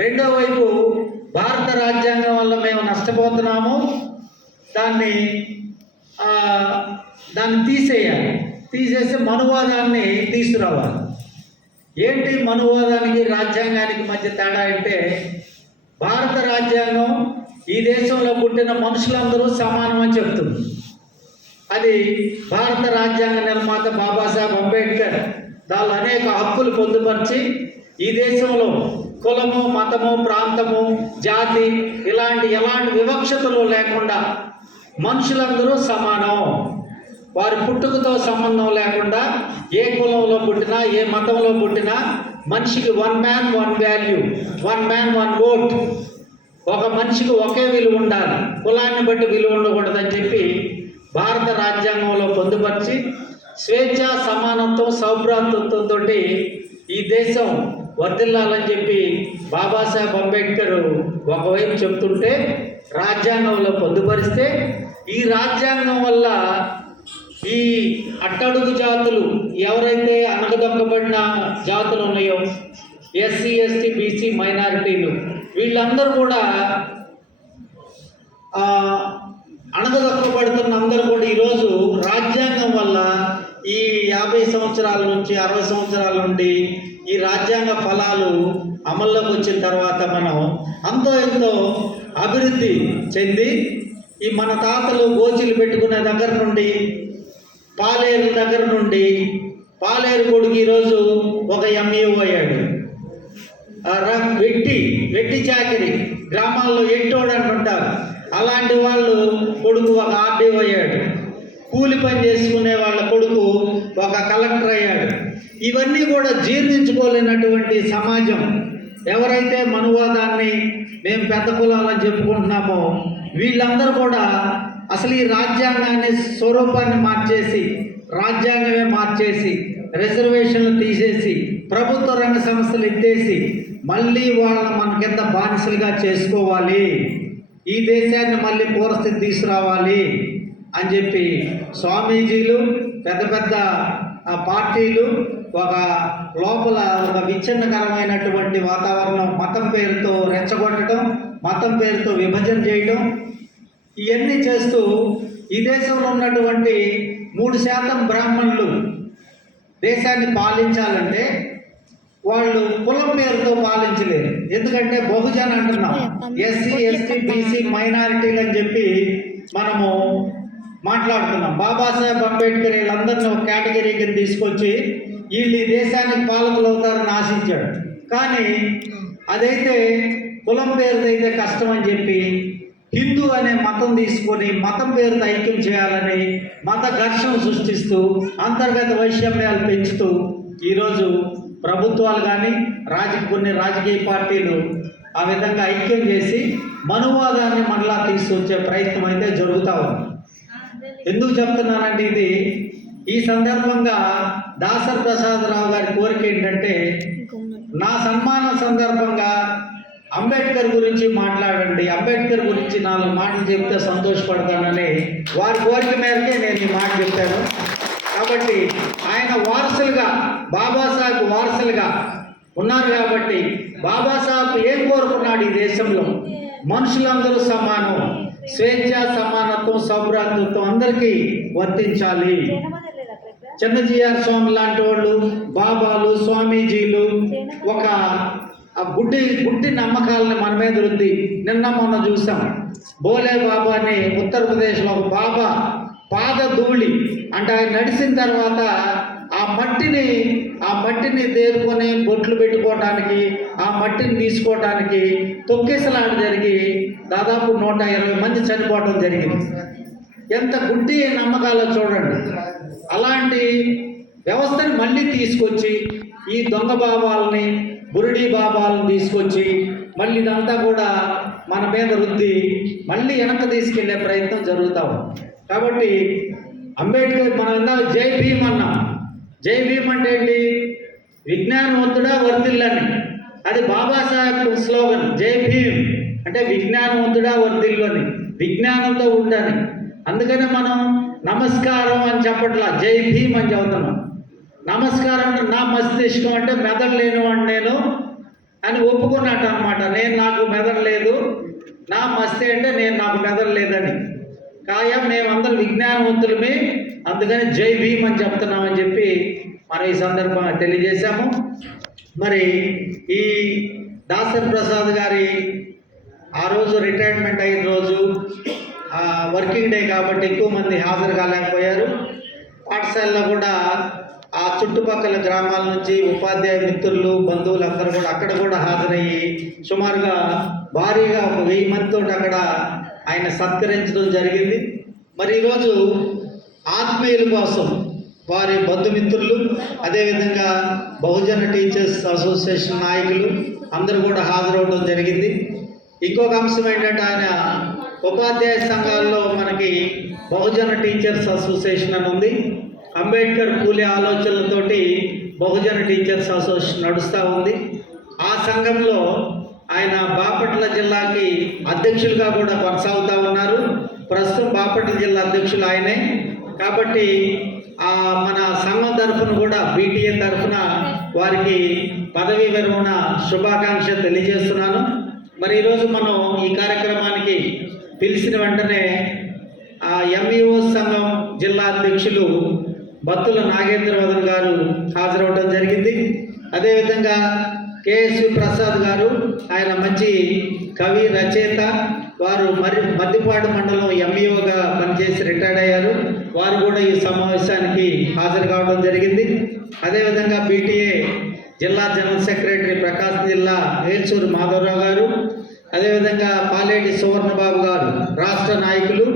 రెండో వైపు భారత రాజ్యాంగం వల్ల మేము నష్టపోతున్నాము, దాన్ని తీసేయాలి. తీసేసి మనువాదాన్ని తీసుకురావాలి. ఏంటి మనువాదానికి రాజ్యాంగానికి మధ్య తేడా అంటే, భారత రాజ్యాంగం ఈ దేశంలో పుట్టిన మనుషులందరూ సమానం అని చెప్తుంది. అది భారత రాజ్యాంగ నిర్మాత బాబాసాహెబ్ అంబేద్కర్ దానిలో అనేక హక్కులు పొందుపరిచి ఈ దేశంలో కులము, మతము, ప్రాంతము, జాతి ఎలాంటి వివక్షతలు లేకుండా మనుషులందరూ సమానం, వారి పుట్టుకతో సంబంధం లేకుండా ఏ కులంలో పుట్టినా ఏ మతంలో పుట్టినా మనిషికి 1 మ్యాన్ 1 వాల్యూ, 1 మ్యాన్ 1 ఓట్, ఒక మనిషికి ఒకే విలువ ఉండాలి, కులాన్ని బట్టి విలువ ఉండకూడదని చెప్పి భారత రాజ్యాంగంలో పొందుపరిచి స్వేచ్ఛ, సమానత్వం, సౌభ్రాతృత్వంతో ఈ దేశం వర్ధిల్లాలని చెప్పి బాబాసాహెబ్ అంబేద్కర్ ఒకవైపు చెప్తుంటే రాజ్యాంగంలో పొందుపరిస్తే, ఈ రాజ్యాంగం వల్ల ఈ అట్టడుగు జాతులు ఎవరైతే అనగదొక్కబడిన జాతులు ఉన్నాయో, ఎస్సీ, ఎస్టీ, బీసీ, మైనారిటీలు, వీళ్ళందరూ కూడా అణగదొక్కబడుతున్న అందరూ కూడా ఈరోజు రాజ్యాంగం వల్ల ఈ 50 సంవత్సరాల నుంచి 60 సంవత్సరాల నుండి ఈ రాజ్యాంగ ఫలాలు అమల్లోకి వచ్చిన తర్వాత మనం అంతో ఎంతో అభివృద్ధి చెంది ఈ మన తాతలు గోచీలు పెట్టుకునే దగ్గర నుండి పాలేరు దగ్గర నుండి పాలేరు కొడుకు ఈరోజు ఒక ఎంఈఓ అయ్యాడు. వెట్టి చాకిరి గ్రామాల్లో ఎట్టోడు అంటుంటారు, అలాంటి వాళ్ళు కొడుకు ఒక ఆర్డీఓ అయ్యాడు. కూలి పని చేసుకునే వాళ్ళ కొడుకు ఒక కలెక్టర్ అయ్యాడు. ఇవన్నీ కూడా జీర్ణించుకోలేనటువంటి సమాజం ఎవరైతే మనువాదాన్ని మేము పెద్ద కులాలని చెప్పుకుంటున్నామో వీళ్ళందరూ కూడా అసలు ఈ రాజ్యాంగాన్ని స్వరూపాన్ని మార్చేసి, రాజ్యాంగమే మార్చేసి, రిజర్వేషన్లు తీసేసి, ప్రభుత్వ రంగ సంస్థలు ఎత్తేసి మళ్ళీ వాళ్ళని మన కింద బానిసలుగా చేసుకోవాలి, ఈ దేశాన్ని మళ్ళీ పూర్వస్థితి తీసుకురావాలి అని చెప్పి స్వామీజీలు, పెద్ద పెద్ద పార్టీలు ఒక లోపల ఒక విచ్ఛిన్నకరమైనటువంటి వాతావరణం, మతం పేరుతో రెచ్చగొట్టడం, మతం పేరుతో విభజన చేయడం, ఇవన్నీ చేస్తూ ఈ దేశంలో ఉన్నటువంటి 3% బ్రాహ్మణులు దేశాన్ని పాలించాలంటే వాళ్ళు కులం పేరుతో పాలించలేరు. ఎందుకంటే బహుజన్ అంటున్నాం, ఎస్సీ, ఎస్టీ, బీసీ, మైనారిటీలు అని చెప్పి మనము మాట్లాడుతున్నాం. బాబాసాహెబ్ అంబేద్కర్ వీళ్ళందరినీ ఒక కేటగిరీ కింద తీసుకొచ్చి వీళ్ళు ఈ దేశానికి పాలకులు అవుతారని ఆశించాడు. కానీ అదైతే కులం పేరుదైతే కష్టం అని చెప్పి హిందూ అనే మతం తీసుకొని మతం పేరుతో ఐక్యం చేయాలని మత ఘర్షణ సృష్టిస్తూ అంతర్గత వైషమ్యాలు పెంచుతూ ఈరోజు ప్రభుత్వాలు కానీ కొన్ని రాజకీయ పార్టీలు ఆ విధంగా ఐక్యం చేసి మనువాదాన్ని మరలా తీసుకొచ్చే ప్రయత్నం అయితే జరుగుతూ ఉంది. ఎందుకు చెప్తున్నానంటే ఇది ఈ సందర్భంగా దాసరి ప్రసాదరావు గారి కోరిక ఏంటంటే, నా సన్మానం సందర్భంగా అంబేద్కర్ గురించి మాట్లాడండి, అంబేద్కర్ గురించి 4 మాటలు చెప్తే సంతోషపడతానని వారి కోరిక మేరకే నేను ఈ మాట చెప్పాను. కాబట్టి ఆయన వారసులుగా, బాబాసాహెబ్ వారసులుగా ఉన్నారు కాబట్టి బాబాసాహెబ్ ఏం కోరుకున్నాడు, ఈ దేశంలో మనుషులందరూ సమానం, స్వేచ్ఛ, సమానత్వం, సౌభ్రాతృత్వం అందరికీ వర్తించాలి. చిన్నజీఆర్ స్వామి లాంటి వాళ్ళు, బాబాలు, స్వామీజీలు ఒక గుడ్డి నమ్మకాలని మన మీద రుద్ది మొన్న చూసాం. బోలే బాబా అని ఉత్తరప్రదేశ్లో ఒక బాబా పాద ధూళి అంటే ఆయన నడిచిన తర్వాత ఆ మట్టిని తేరుకొని బొట్లు పెట్టుకోవడానికి, ఆ మట్టిని తీసుకోవడానికి తొక్కేసలాట జరిగి దాదాపు 120 మంది చనిపోవడం జరిగింది. ఎంత గుడ్డి నమ్మకాలో చూడండి. అలాంటి వ్యవస్థని మళ్ళీ తీసుకొచ్చి ఈ దొంగ బాబాలని, బురిడి బాబాలను తీసుకొచ్చి మళ్ళీ ఇదంతా కూడా మన మీద రుద్ది మళ్ళీ వెనక్కి తీసుకెళ్లే ప్రయత్నం జరుగుతాం. కాబట్టి అంబేద్కర్ మనం ఇందాక జై భీమ్ అన్నాం. జై భీమ్ అంటే ఏంటి? విజ్ఞానవంతుడా వర్ధిల్లని, అది బాబాసాహెబ్ స్లోగన్. జై భీమ్ అంటే విజ్ఞానవంతుడా వర్ధిల్లు అని, విజ్ఞానంతో ఉండని. అందుకనే మనం నమస్కారం అని చెప్పట్లా, జై భీమ్ అని చెబుతున్నాం. నమస్కారం అంటే నా మస్తిష్కం అంటే మెదడు లేనివాడు నేను అని ఒప్పుకున్నట్టు అనమాట. నాకు మెదడు లేదు, నా మస్తే అంటే నాకు మెదడు లేదని. ఖాయం మేమందరం విజ్ఞానవంతులమే, అందుకని జై భీమ్ అని చెప్తున్నామని చెప్పి మనం ఈ సందర్భంగా తెలియజేశాము. మరి ఈ దాసరి ప్రసాద్ గారి ఆ రోజు రిటైర్మెంట్ అయిన రోజు వర్కింగ్ డే కాబట్టి ఎక్కువ మంది హాజరు కాలేకపోయారు. పాఠశాలలో కూడా ఆ చుట్టుపక్కల గ్రామాల నుంచి ఉపాధ్యాయ మిత్రులు, బంధువులు అందరూ కూడా అక్కడ కూడా హాజరయ్యి సుమారుగా భారీగా 1000 మందితో అక్కడ ఆయన సత్కరించడం జరిగింది. మరి ఈరోజు ఆత్మీయుల కోసం వారి బంధుమిత్రులు, అదేవిధంగా బహుజన టీచర్స్ అసోసియేషన్ నాయకులు అందరూ కూడా హాజరవడం జరిగింది. ఇంకొక అంశం ఏంటంటే ఆయన ఉపాధ్యాయ సంఘాల్లో మనకి బహుజన టీచర్స్ అసోసియేషన్ అని ఉంది. అంబేద్కర్ పూలే ఆలోచనలతోటి బహుజన టీచర్స్ అసోసియేషన్ నడుస్తూ ఉంది. ఆ సంఘంలో ఆయన బాపట్ల జిల్లాకి అధ్యక్షులుగా కూడా కొనసాగుతూ ఉన్నారు. ప్రస్తుతం బాపట్ల జిల్లా అధ్యక్షులు ఆయనే. కాబట్టి మన సంఘం తరఫున కూడా బీటీఏ తరఫున వారికి పదవీ విరమణ శుభాకాంక్ష తెలియజేస్తున్నాను. మరి ఈరోజు మనం ఈ కార్యక్రమానికి పిలిచిన వెంటనే ఎంఈఓ సంఘం జిల్లా అధ్యక్షులు బత్తుల నాగేంద్రవదన్ గారు హాజరవడం జరిగింది. అదేవిధంగా కేఎస్వి ప్రసాద్ గారు, ఆయన మంచి కవి, రచయిత. వారు మద్దిపాడు మండలం ఎంఈఓగా పనిచేసి రిటైర్డ్ అయ్యారు. వారు కూడా ఈ సమావేశానికి హాజరు కావడం జరిగింది. అదేవిధంగా బీటీఏ జిల్లా జనరల్ సెక్రటరీ ప్రకాశం జిల్లా ఏల్చూరు మాధవరావు గారు, అదేవిధంగా పాలేటి సువర్ణబాబు గారు రాష్ట్ర నాయకులు.